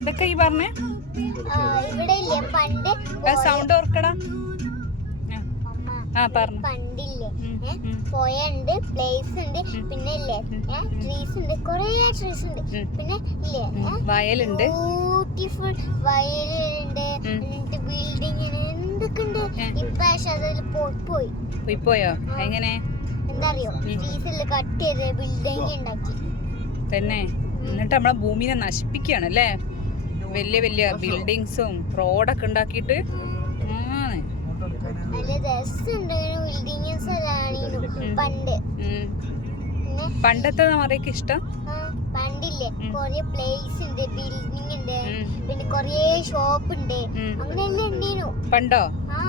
എന്തൊക്കെ ഈ പറഞ്ഞേ? സൗണ്ട് ഓർക്കടാ. ആ, പറഞ്ഞു. പണ്ടില്ലേ? ഉം, ഏ, പോയുണ്ട് പ്ലേസ് ഉണ്ട് പിന്നെ ഇല്ലേ? ട്രീസ് ഉണ്ട് കൊറേ ട്രീസ് ഉണ്ട്. പിന്നെ ഇല്ലേ? വയലുണ്ട്. ബ്യൂട്ടിഫുൾ വയലുണ്ട് എന്നിട്ട് ബിൽഡിംഗ് എന്തൊക്കെ ഉണ്ട്. ഇപ്രാവശ്യം അതിൽ പോയി പോയി. പോയോ എങ്ങനെ? എന്താ അറിയോ ട്രീസിൽ കട്ട് ചെയ്ത് ബിൽഡിംഗ് ഉണ്ടാക്കി. തന്നെ. എന്നിട്ട് നമ്മളെ ഭൂമിനെ നശിപ്പിക്കുകയാണ് അല്ലേ? വലിയ വലിയ ബിൽഡിങ്സും റോഡൊക്കെ ഉണ്ടാക്കിയിട്ട് പണ്ട്. പണ്ടത്തെ നമ്മൾക്ക് ഇഷ്ടം? ആ, പണ്ടില്ലേ? കൊറേ പ്ലേസ് ഉണ്ട് ബിൽഡിംഗ് ഉണ്ട്. പിന്നെ കൊറേ ഷോപ്പ് ഉണ്ട്. ഉം. അങ്ങനെയല്ലേ ഉണ്ടേനു. പണ്ടോ.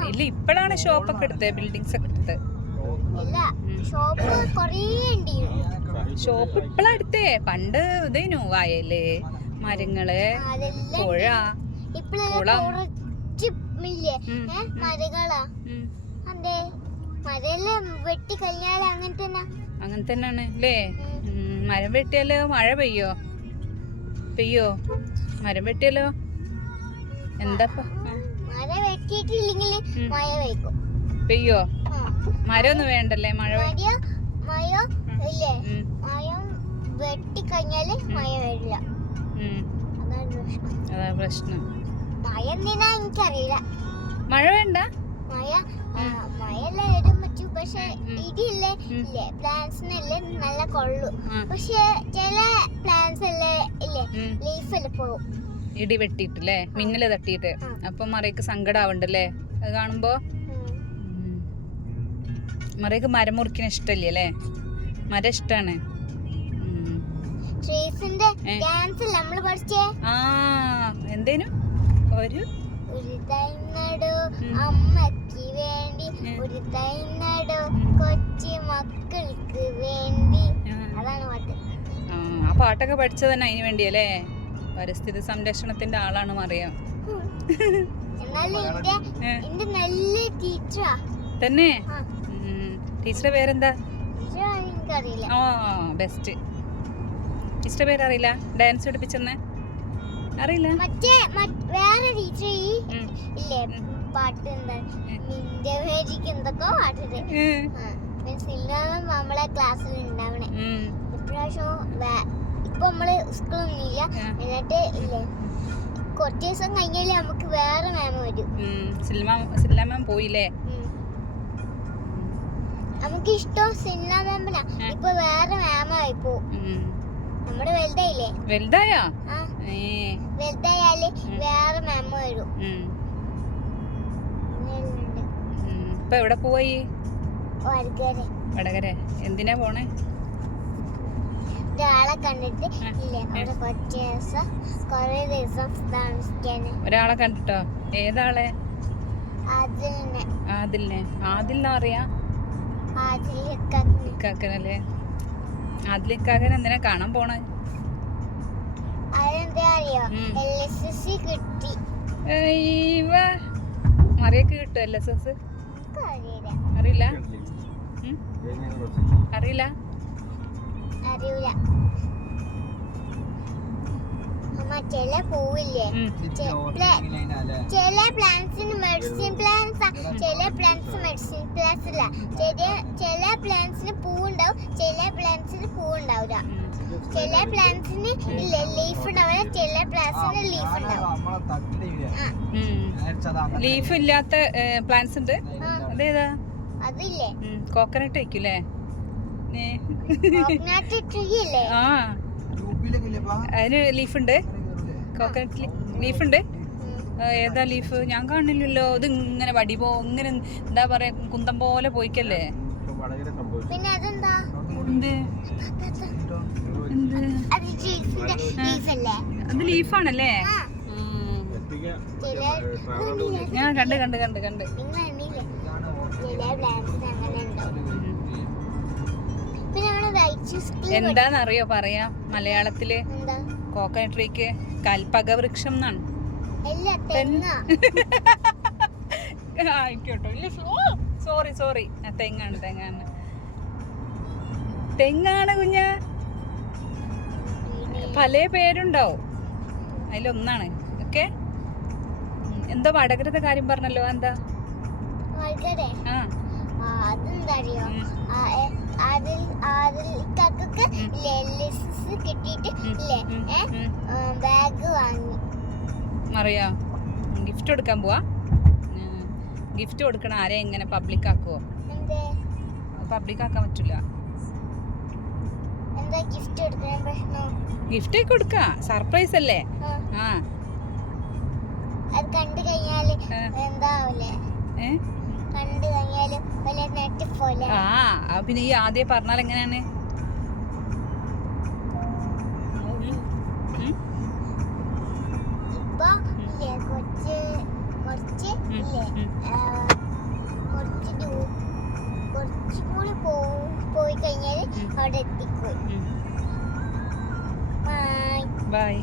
ഇല്ല ഇപ്പോഴാണ് ഷോപ്പൊക്കെ എടുത്തത് ബിൽഡിങ്സ് ഒക്കെ എടുത്തത്. ഷോപ്പ് കൊറേ ഉണ്ടേനു. ഷോപ്പ് ഇപ്പഴാ എടുത്തേ. പണ്ട് ഇതേനു വയൽ മരങ്ങൾ പുഴ കുളം. മരകളാ വെട്ടി കഴിഞ്ഞാൽ അങ്ങനെ തന്നെ. അങ്ങനെ തന്നെയാണ് അല്ലേ? മരം വെട്ടിയാലോ മഴ പെയ്യോ? പെയ്യോ? മരം വെട്ടിയാലോ? എന്താ വെട്ടിയിട്ടില്ലെങ്കിൽ ഉം. മഴ പെയ്ക്കും. പെയ്യോ? മരം ഒന്നും വേണ്ടല്ലേ മഴ മഴ വെട്ടി കഴിഞ്ഞാൽ മഴ വരില്ല. അതാ പ്രശ്നം. മഴ എനിക്കറിയില്ല. മഴ വേണ്ട. മഴ ആ, മഴയെല്ലാം ഇടും പറ്റും. പക്ഷെ ഉം. ഇടിയില്ലേ? ഇല്ലേ? പ്ലാന്റ്സിനല്ലേ നല്ല കൊള്ളു. ആ. പക്ഷെ ചില പ്ലാന്റ്സ് അല്ലേ ഇല്ലേ? ഉം. ലീഫ് എല്ലാം പോകും ഇടി വെട്ടിയിട്ടല്ലേ? മിന്നൽ തട്ടിയിട്ട്. ആ. അപ്പൊ മറിയക്ക് സങ്കടാവണ്ടല്ലേ? അത് കാണുമ്പോ. മറിയക്ക് മരം മുറിക്കണ ഇഷ്ടല്ലേ അല്ലേ മരം ഇഷ്ടാണ്. ആ എന്തേനു? ഒരു? ഒരു തൈ നടു ഉം. അമ്മയ്ക്ക് വേണ്ടി. ഒരു തൈ നടു കൊച്ചു മക്കൾക്ക് വേണ്ടി. അതാണ് പാട്ട്. ആ, പാട്ടൊക്കെ പഠിച്ചത് തന്നെ അതിന് വേണ്ടിയല്ലേ? പരിസ്ഥിതി സംരക്ഷണത്തിന്റെ ആളാണ് മറിയാം. എന്നാലും എന്റെ ഏ. നല്ല ടീച്ചറാ. തന്നെ? ആ. ടീച്ചറുടെ പേരെന്താ? ആ ബെസ്റ്റ് പേരറിയില്ല ഡാൻസ് പഠിപ്പിച്ചെന്ന്. അറിയില്ല. മറ്റേ വേറെ ടീച്ചർ ഈ. ഇല്ലേ പാട്ട് എന്താ നിന്റെ എന്തൊക്കെ പാട്ടുണ്ട് നമ്മളെ ക്ലാസ്സിൽ ഉണ്ടാവണേ. ഉം. ഇപ്രാവശ്യം വേ- ഇപ്പൊ നമ്മൾ സ്കൂളൊന്നുമില്ല. ആ. എന്നിട്ട് ഇല്ലേ കുറച്ച് ദിവസം കഴിഞ്ഞാൽ നമുക്ക് വേറെ വരും. സില്ല മാം പോയില്ലേ? നമുക്ക് ഇഷ്ടം സിനിമ മാമിനാ. ഇപ്പൊ വേറെ മാമായി പോവും വലുതായില്ലേ? വലുതായോ? വലുതായാൽ വേറെ വരും. ഇപ്പൊ എവിടെ പോയി വടകര. എന്തിനാ പോണേ? ഒരാളെ കണ്ടിട്ട് ആ. ഇല്ലേ. അവിടെ കുറച്ച് ദിവസം കൊറേ ദിവസം താമസിക്കാന്. ഒരാളെ കണ്ടിട്ടോ? ഏതാളെ? ആദിലിനെ. ആദിലിനെ. ആദിലിനെ അറിയാം. ആദിലിനെ ഇക്കാക്കനല്ലേ ആദിലിക്കാക്കൻ എന്തിനാ കാണാൻ പോണേ. മറിയൊക്കെ കിട്ടും എൽ എസ് എസ് അറിയില്ല. അറിയില്ല? അറിയില്ല. ചില പൂവില്ലേ? ചില പ്ലാന്റ്സിന് മെഡിസിൻ പ്ലാന്റ്സ് ചില പ്ലാന്റ്സ് മെഡിസിൻ പ്ലാന്റ്സ് ഇല്ല. ചില ചില പ്ലാന്റ്സിന് പൂവുണ്ടാവും ചില പ്ലാന്റ്സിന് പൂവുണ്ടാവില്ല. ചില പ്ലാന്റ്സിന് ഇല്ല ലീഫ് ഉണ്ടാവില്ല ചില പ്ലാന്റ്സിന് ലീഫ് ഉണ്ടാവും. ലീഫ് ഇല്ലാത്ത പ്ലാന്റ്സ് ഉണ്ട്? അതേതാ? അതില്ലേ? കോക്കനട്ട് വയ്ക്കൂലേ ആ. അതിന് ലീഫുണ്ട്. കോക്കനട്ട് ലീഫുണ്ട്. ഏതാ ലീഫ്? ഞാൻ കാണില്ലല്ലോ. ഇത് ഇങ്ങനെ വടി പോ ഇങ്ങനെ എന്താ പറയാ കുന്തം പോലെ പോയിക്കല്ലേ? അത് ലീഫാണല്ലേ? ഞാൻ കണ്ട് കണ്ട് കണ്ട് കണ്ട്. എന്താന്നറിയോ പറയാ? മലയാളത്തിൽ കോക്കനട്ട് ട്രീക്ക് കൽപ്പക വൃക്ഷം എന്നാണ് ആയിക്കോട്ടോ. ഇല്ല സോറി സോറി തെങ്ങാണ് തെങ്ങാണ്. തെങ്ങാണ് കുഞ്ഞ. പല പേരുണ്ടാവും. അതിലൊന്നാണ്. ഓക്കെ? എന്തോ വടകരത്തെ കാര്യം പറഞ്ഞല്ലോ എന്താ ആ. അതെന്താ അറിയോ ഉം. ആ, എ, അതിൽ അതിൽ ഇക്കാക്കൊക്കെ ഉം. ലെല്ലിസസ് കിട്ടിയിട്ട്. ബാഗ് വാങ്ങി. മറിയാ ഗിഫ്റ്റ് കൊടുക്കാൻ പോവാ? ഗിഫ്റ്റ് കൊടുക്കണ ആരെ എങ്ങനെ പബ്ലിക് ആക്കുവോ? പബ്ലിക് ആക്കാൻ പറ്റില്ല ഗിഫ്റ്റ് കൊടുക്ക സർപ്രൈസ് അല്ലേ? ആ, അത് കണ്ടു കഴിഞ്ഞാൽ ഏ. എന്താവൂലേ? ഏ? കണ്ടു കഴിഞ്ഞാൽ വലിയ നെറ്റ് പോലെ ആ പിന്നെ ഈ ആദ്യം പറഞ്ഞാൽ എങ്ങനെയാണ്? ഉം? ഇപ്പൊ ഇല്ലേ? കുറച്ച് കുറച്ച് ഉം, ഇല്ലേ? ഉം. ആ, കുറച്ച് കൂടി പോയി കഴിഞ്ഞാൽ. അവിടെ ബൈ ബൈ